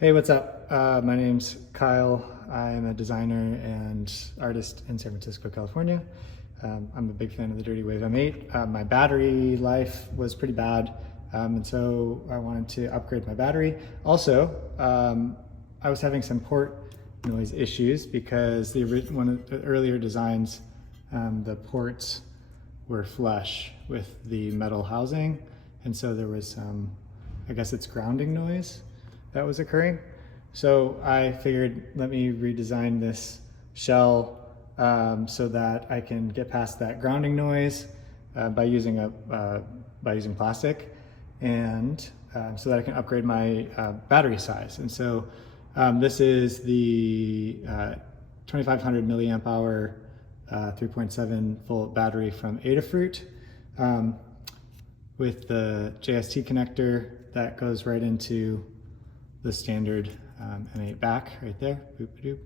Hey, what's up? My name's Kyle. I'm a designer and artist in San Francisco, California. I'm a big fan of the Dirtywave M8. My battery life was pretty bad, and so I wanted to upgrade my battery. Also, I was having some port noise issues because one of the earlier designs, the ports were flush with the metal housing, and so there was some, I guess it's grounding noise that was occurring. So I figured, let me redesign this shell so that I can get past that grounding noise by using plastic, and so that I can upgrade my battery size. And so this is the 2500 milliamp hour 3.7 volt battery from Adafruit with the JST connector that goes right into the standard M8 back right there. Boop, boop.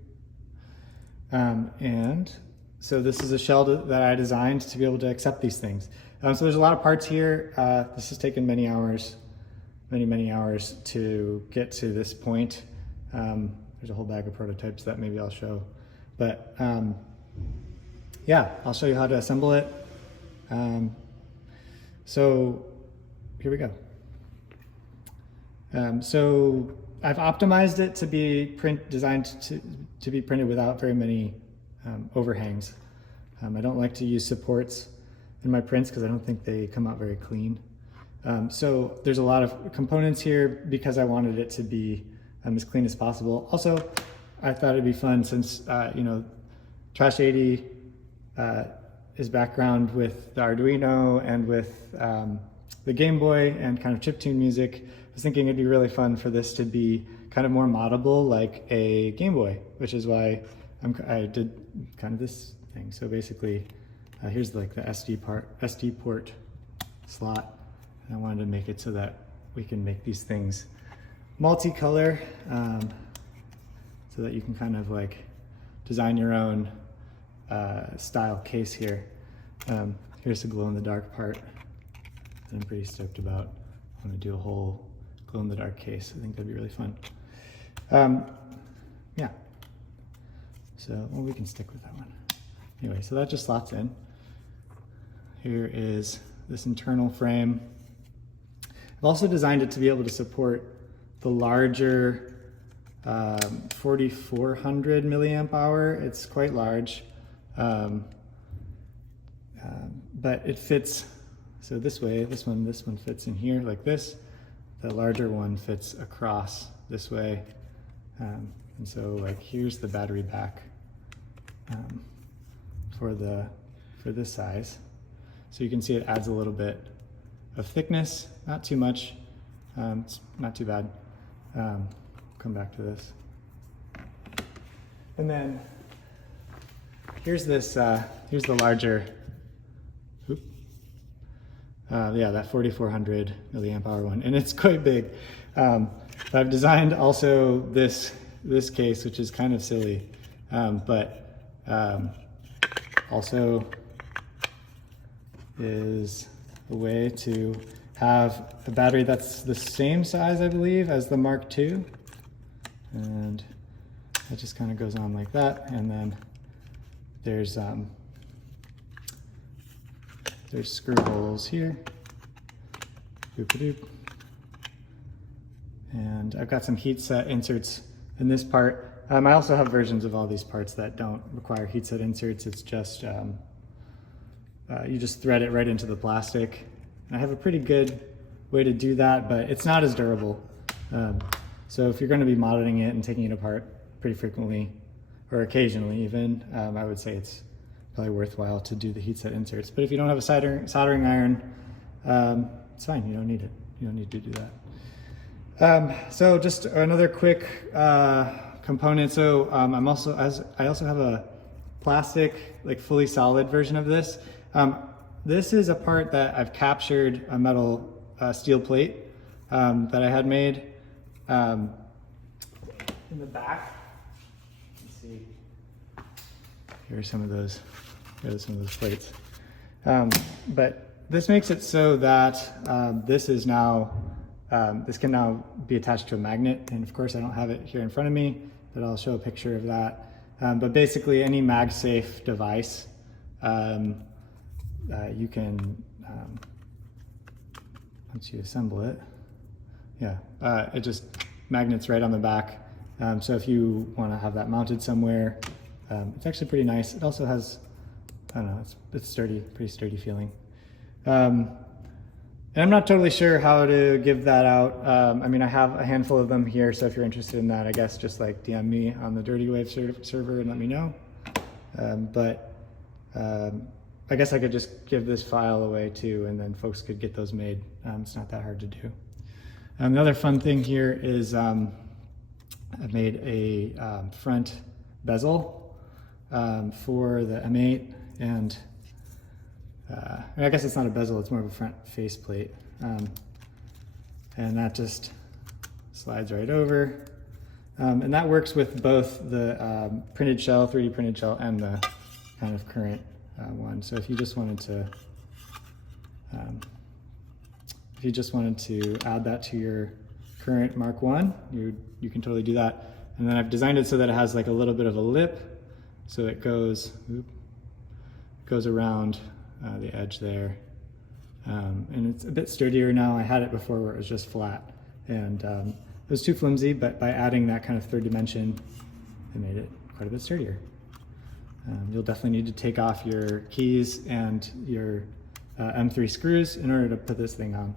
And so this is a shell that I designed to be able to accept these things. So there's a lot of parts here. This has taken many hours to get to this point. There's a whole bag of prototypes that maybe I'll show, but yeah, I'll show you how to assemble it. So here we go. So I've optimized it to be designed to be printed without very many overhangs. I don't like to use supports in my prints because I don't think they come out very clean. So there's a lot of components here because I wanted it to be as clean as possible. Also, I thought it'd be fun since Trash 80 is background with the Arduino and with the Game Boy and kind of chiptune music. I was thinking it'd be really fun for this to be kind of more moddable like a Game Boy, which is why I did kind of this thing. So basically, here's like the SD port slot. And I wanted to make it so that we can make these things multicolor, so that you can kind of like design your own style case here. Here's the glow-in-the-dark part that I'm pretty stoked about. I'm gonna do a whole glow-in-the-dark case. I think that'd be really fun. Yeah, so well, we can stick with that one. Anyway, so that just slots in. Here is this internal frame. I've also designed it to be able to support the larger 4400 milliamp hour. It's quite large, but it fits. So this way, this one fits in here like this. The larger one fits across this way. And so like here's the battery back for this size. So you can see it adds a little bit of thickness, not too much. It's not too bad. Come back to this. And then here's this, here's the larger, yeah, that 4400 milliamp hour one, and it's quite big. But I've designed also this case, which is kind of silly, but also is a way to have a battery that's the same size, I believe, as the Mark II. And it just kind of goes on like that. And then there's screw holes here. Boop-a-doop. And I've got some heat set inserts in this part. I also have versions of all these parts that don't require heat set inserts. It's just, you just thread it right into the plastic. And I have a pretty good way to do that, but it's not as durable. So if you're going to be modeling it and taking it apart pretty frequently, or occasionally even, I would say it's probably worthwhile to do the heat set inserts. But if you don't have a soldering iron, it's fine, you don't need it. You don't need to do that. So just another quick component. So I also have a plastic, like fully solid version of this. This is a part that I've captured a metal steel plate that I had made in the back. Let's see. Here are some of those plates. But this makes it so that this is now this can now be attached to a magnet, and of course I don't have it here in front of me, but I'll show a picture of that. But basically any MagSafe device, you can, once you assemble it, it just magnets right on the back. So if you want to have that mounted somewhere, it's actually pretty nice. It also has, I don't know, it's sturdy, pretty sturdy feeling. And I'm not totally sure how to give that out. I mean, I have a handful of them here, so if you're interested in that, I guess just like DM me on the Dirtywave server and let me know. I guess I could just give this file away too, and then folks could get those made. It's not that hard to do. The other fun thing here is I've made a front bezel for the M8, and I guess it's not a bezel, it's more of a front faceplate. And that just slides right over. And that works with both the printed shell, 3D printed shell, and the kind of current one. So if you just wanted to add that to your current Mark 1, you can totally do that. And then I've designed it so that it has like a little bit of a lip, so it goes around the edge there. And it's a bit sturdier now. I had it before where it was just flat, and it was too flimsy, but by adding that kind of third dimension, it made it quite a bit sturdier. You'll definitely need to take off your keys and your M3 screws in order to put this thing on.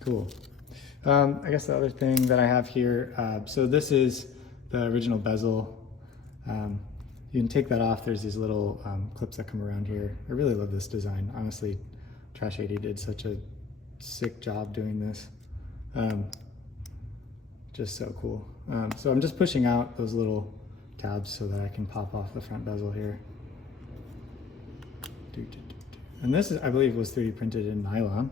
Cool. I guess the other thing that I have here, so this is the original bezel. You can take that off. There's these little clips that come around here. I really love this design. Honestly, Trash 80 did such a sick job doing this. Just so cool. So I'm just pushing out those little tabs so that I can pop off the front bezel here. And this, I believe, was 3D printed in nylon.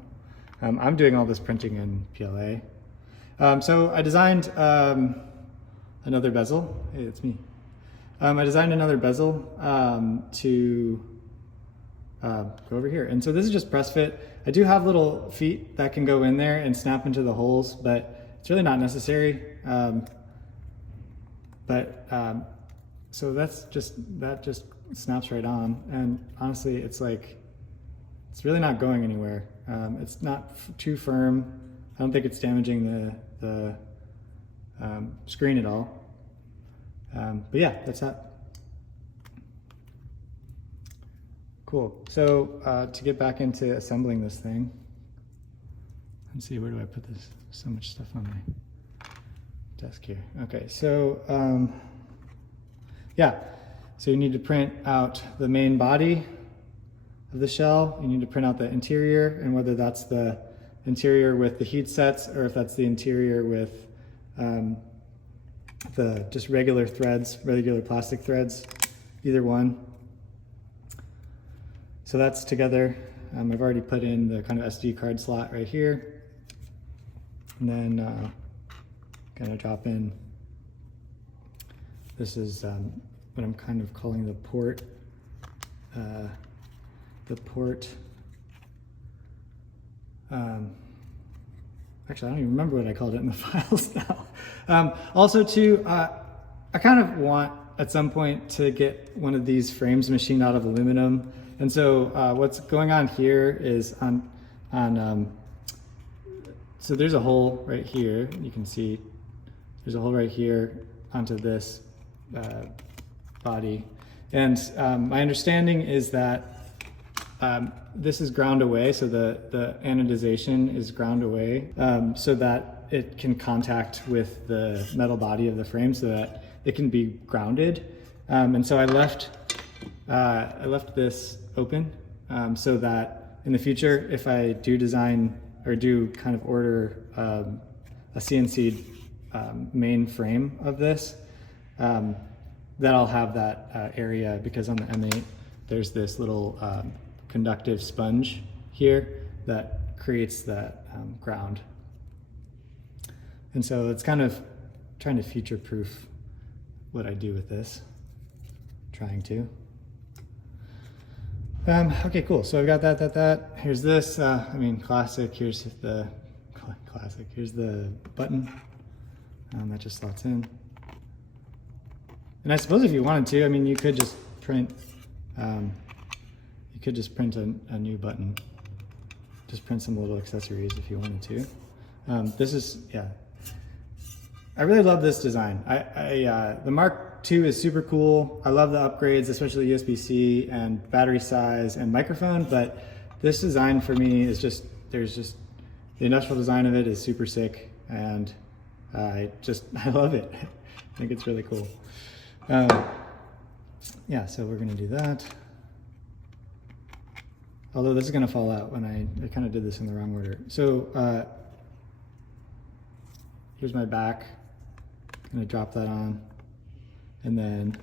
I'm doing all this printing in PLA. So I designed another bezel. Hey, it's me. I designed another bezel to go over here. And so this is just press fit. I do have little feet that can go in there and snap into the holes, but it's really not necessary. So that just snaps right on. And honestly, it's really not going anywhere. It's not too firm. I don't think it's damaging the screen at all. But yeah, that's that. Cool. So to get back into assembling this thing, let's see, where do I put this? So much stuff on my desk here. Okay, so yeah, so you need to print out the main body of the shell. You need to print out the interior, and whether that's the interior with the heat sets or if that's the interior with the just regular threads, regular plastic threads, either one. So that's together. I've already put in the kind of SD card slot right here. And then gonna drop in, this is what I'm kind of calling the port. Actually, I don't even remember what I called it in the files now. Also too, I kind of want at some point to get one of these frames machined out of aluminum. And so what's going on here is so there's a hole right here. You can see there's a hole right here onto this body. And my understanding is that this is ground away, so the anodization is ground away, so that it can contact with the metal body of the frame so that it can be grounded. And so I left this open so that in the future, if I do design or do kind of order a CNC main frame of this, that I'll have that area, because on the M8, there's this little conductive sponge here that creates that ground. And so it's kind of trying to future-proof what I do with this, trying to. Okay, cool. So I've got that. Here's this. I mean, classic. Here's the classic. Here's the button that just slots in. And I suppose if you wanted to, I mean, you could just print. You could just print a new button. Just print some little accessories if you wanted to. This is, yeah. I really love this design. The Mark II is super cool. I love the upgrades, especially USB-C and battery size and microphone, but this design for me is just, the industrial design of it is super sick, and I love it. I think it's really cool. Yeah, so we're gonna do that. Although this is gonna fall out when I kind of did this in the wrong order. So here's my back. I'm gonna drop that on, and then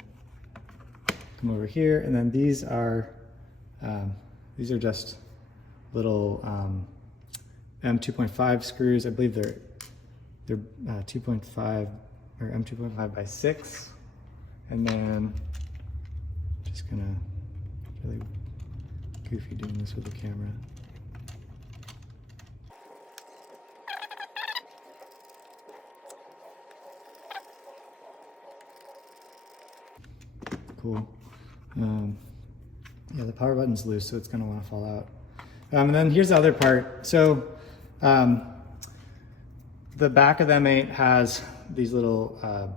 come over here, and then these are just little M2.5 screws. I believe they're 2.5 or M2.5 by 6, and then just gonna really goofy doing this with the camera. Cool. Yeah, the power button's loose, so it's gonna wanna fall out. And then here's the other part. So the back of the M8 has these little, I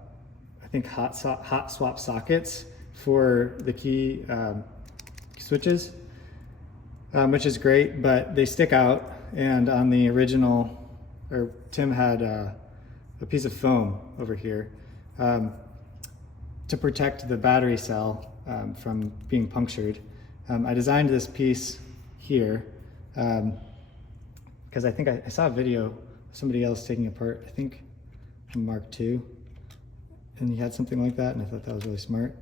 think hot swap sockets for the key switches, which is great, but they stick out. And on the original, or Tim had a piece of foam over here to protect the battery cell from being punctured. I designed this piece here because I think I saw a video of somebody else taking apart, I think from Mark II, and he had something like that, and I thought that was really smart.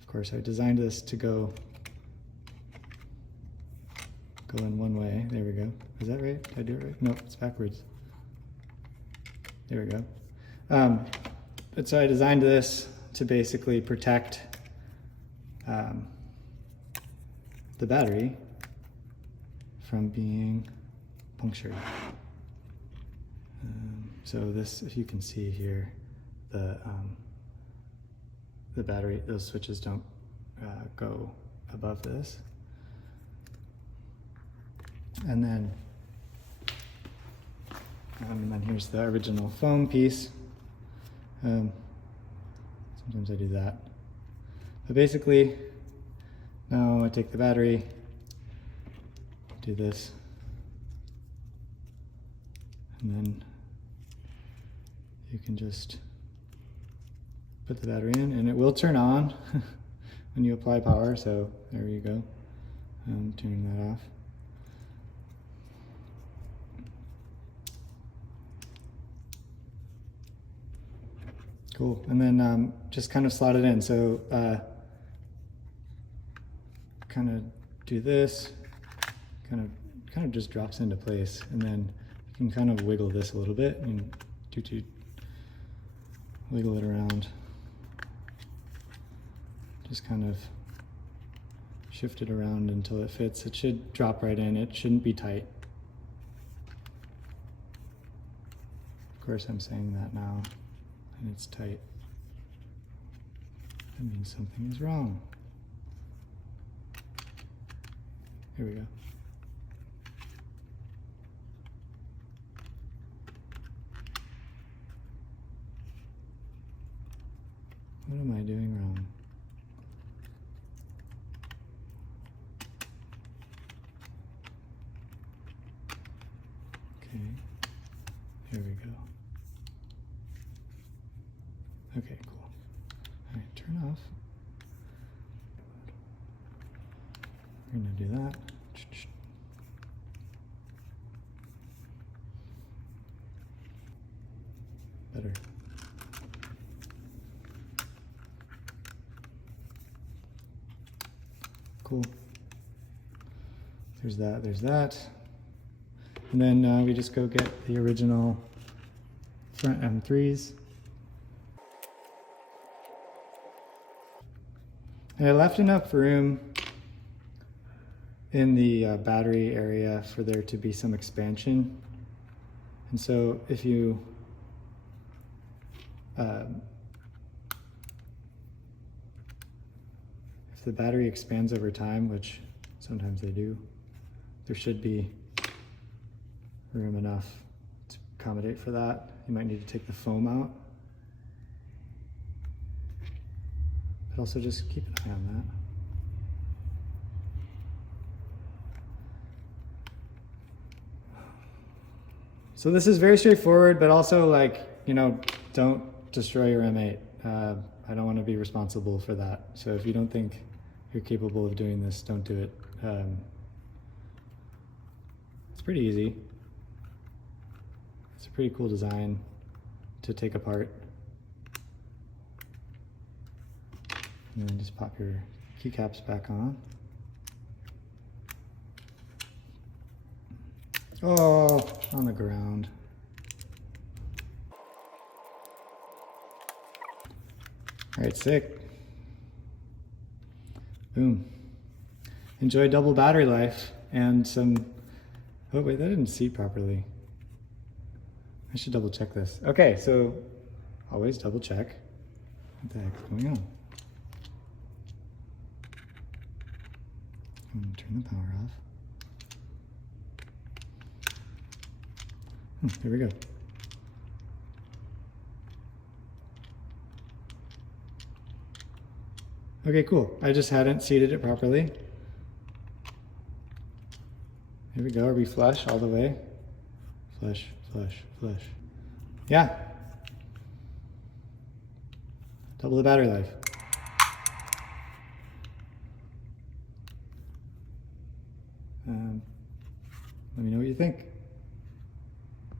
Of course, I designed this to go in one way. There we go. Is that right? Did I do it right? No, it's backwards. There we go. But so I designed this to basically protect the battery from being punctured. So this, if you can see here, the battery, those switches don't go above this. And then here's the original foam piece. Sometimes I do that. But basically, now I take the battery, do this, and then you can just put the battery in, and it will turn on when you apply power, so there you go. I'm turning that off. Cool, and then just kind of slot it in. So kind of do this, kind of just drops into place, and then you can kind of wiggle this a little bit and wiggle it around. Just kind of shift it around until it fits. It should drop right in. It shouldn't be tight. Of course, I'm saying that now, and it's tight. That means something is wrong. Here we go. What am I doing wrong? Okay, here we go. Okay, cool. All right, turn off. We're gonna do that. Better. Cool. There's that, there's that. And then we just go get the original front M3s. And I left enough room in the battery area for there to be some expansion. And so if you if the battery expands over time, which sometimes they do, there should be room enough to accommodate for that. You might need to take the foam out, but also just keep an eye on that. So this is very straightforward, but also, like, you know, don't destroy your M8. I don't want to be responsible for that. So if you don't think you're capable of doing this, don't do it. It's pretty easy. It's a pretty cool design to take apart. And then just pop your keycaps back on. Oh, on the ground. All right, sick. Boom. Enjoy double battery life and some, oh wait, that didn't seat properly. I should double check this. Okay, so always double check. What the heck's going on? I'm gonna turn the power off. Here we go. Okay, cool. I just hadn't seated it properly. Here we go. Are we flush all the way? Flush, flush, flush. Yeah. Double the battery life. Let me know what you think.